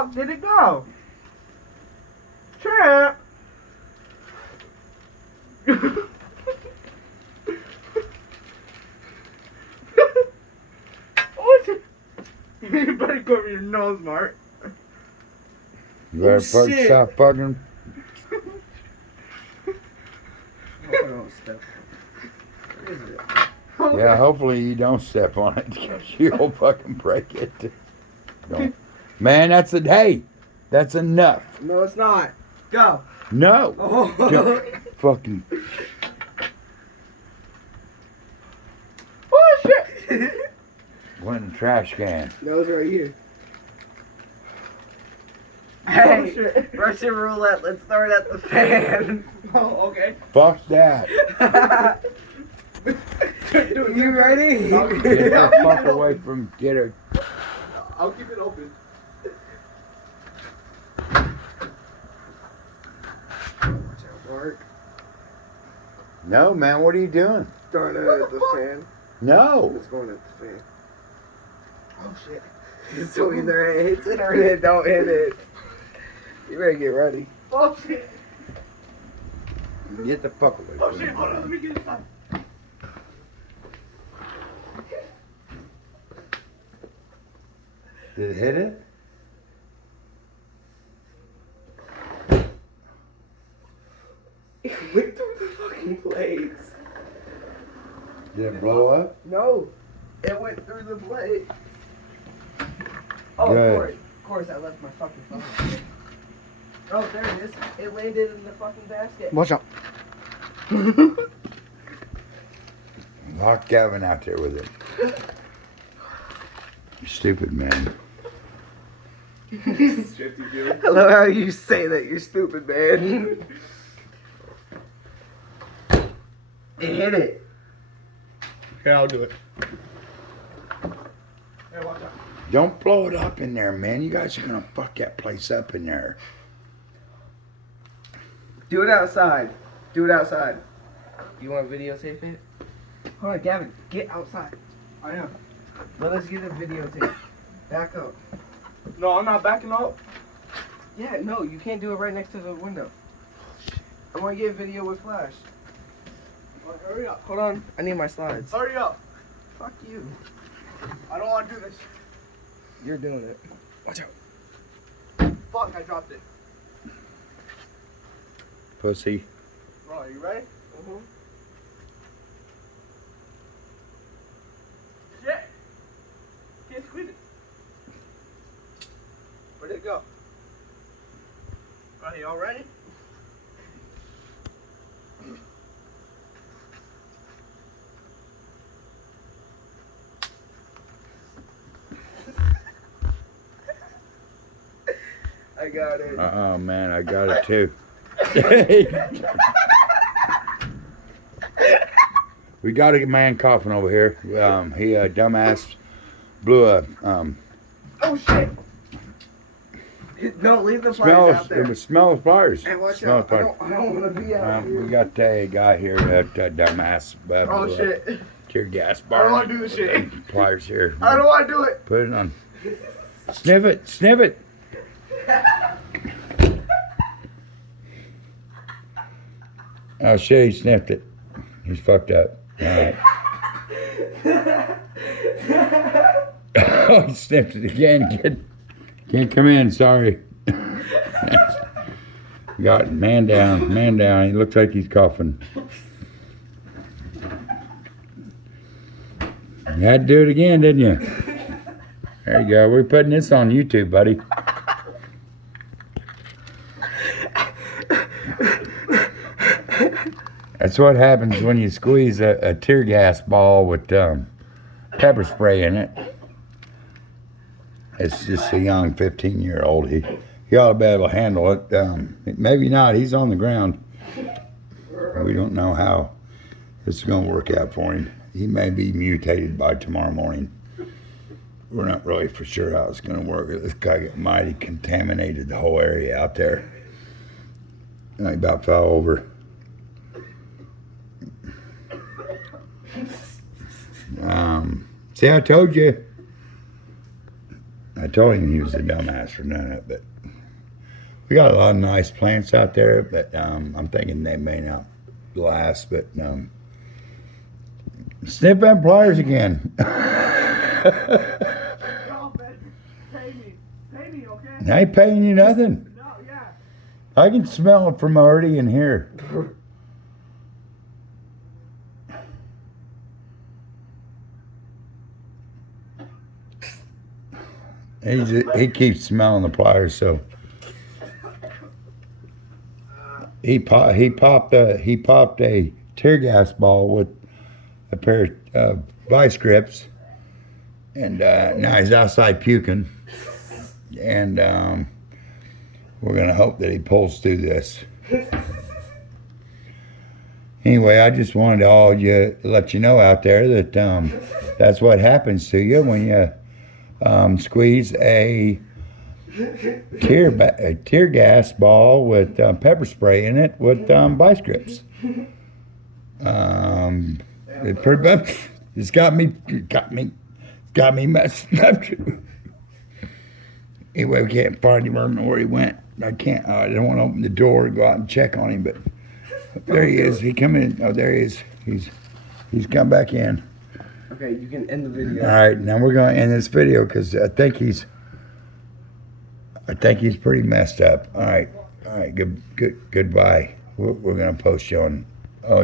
fuck did it go? Champ! What? You better cover your nose, Mark. You better stop fucking. Yeah, hopefully you don't step on it because you'll fucking break it. Don't. Man, that's a hey. That's enough. No, it's not. Go. No. Oh. Don't fucking. Oh shit. Went in the trash can. Nose right here. Hey, Russian roulette, let's throw it at the fan. Oh, okay. Fuck that. You ready? Get the fuck away from. Get her. I'll keep it open. Mark, No, man. What are you doing? throwing it at the fan. No. It's going at the fan. Oh shit. So either it hits it or it don't hit it. You better get ready. Oh shit. Get the fuck away Oh from shit. me. Hold on. Let me get inside. Did it hit it? It went through the fucking blades. Did it blow up? No, it went through the blades. Oh, Good. of course, I left my fucking phone. Oh, there it is. It landed in the fucking basket. Watch out. Lock Gavin out there with it. You stupid man. Hello, how you say that? You're stupid, man. It hit it. Okay, I'll do it. Hey, watch out. Don't blow it up in there, man. You guys are gonna fuck that place up in there. Do it outside. Do it outside. You want to videotape it? Hold on, Gavin. Get outside. I am. Let us get a videotape. Back up. No, I'm not backing up. Yeah, no, you can't do it right next to the window. I want to get a video with flash. Oh, hurry up. Hold on. I need my slides. Hurry up. Fuck you. I don't want to do this. You're doing it. Watch out. Fuck, I dropped it. Pussy. Bro, are you ready? Mm-hmm. Shit. Can't squeeze it. Where'd it go? Are you all ready? I got it. Oh man, I got it too. We got a man coughing over here. He dumbass blew a Oh shit. No, leave the flies out there. It was smell of fires. Hey, watch Smell out. of fires. I don't want to be out here. We got a guy here that dumbass. Oh blew a shit. Tear gas I bar. don't want to do this shit. Pliers here. I don't want to do it. Put it on. Sniff it. Sniff it. Oh shit, he sniffed it. He's fucked up. Alright. Oh, he sniffed it again. Can't come in, sorry. Got it. Man down. Man down. He looks like he's coughing. You had to do it again, didn't you? There you go. We're putting this on YouTube, buddy. That's what happens when you squeeze a tear gas ball with pepper spray in it. It's just a young 15-year-old. He ought to be able to handle it. Maybe not. He's on the ground. We don't know how this is going to work out for him. He may be mutated by tomorrow morning. We're not really for sure how it's going to work. This guy got mighty contaminated the whole area out there. And he about fell over. See, I told you. I told him he was a dumbass for doing it, but we got a lot of nice plants out there, but I'm thinking they may not last, but sniff them pliers again. Pay me, okay? I ain't paying you nothing. No, yeah. I can smell it from already in here. He keeps smelling the pliers, so he popped a tear gas ball with a pair of vice grips, and now he's outside puking, and we're gonna hope that he pulls through this. Anyway, I just wanted to let you know out there that that's what happens to you when you squeeze a tear gas ball with pepper spray in it with vice grips. It's got me messed up. Anyway, we can't find him. I don't know where he went. I don't want to open the door and go out and check on him, but there he is. He come in. Oh, there he is. He's come back in. Okay, you can end the video. All right, now we're going to end this video because I think he's pretty messed up. All right, goodbye. We're going to post you on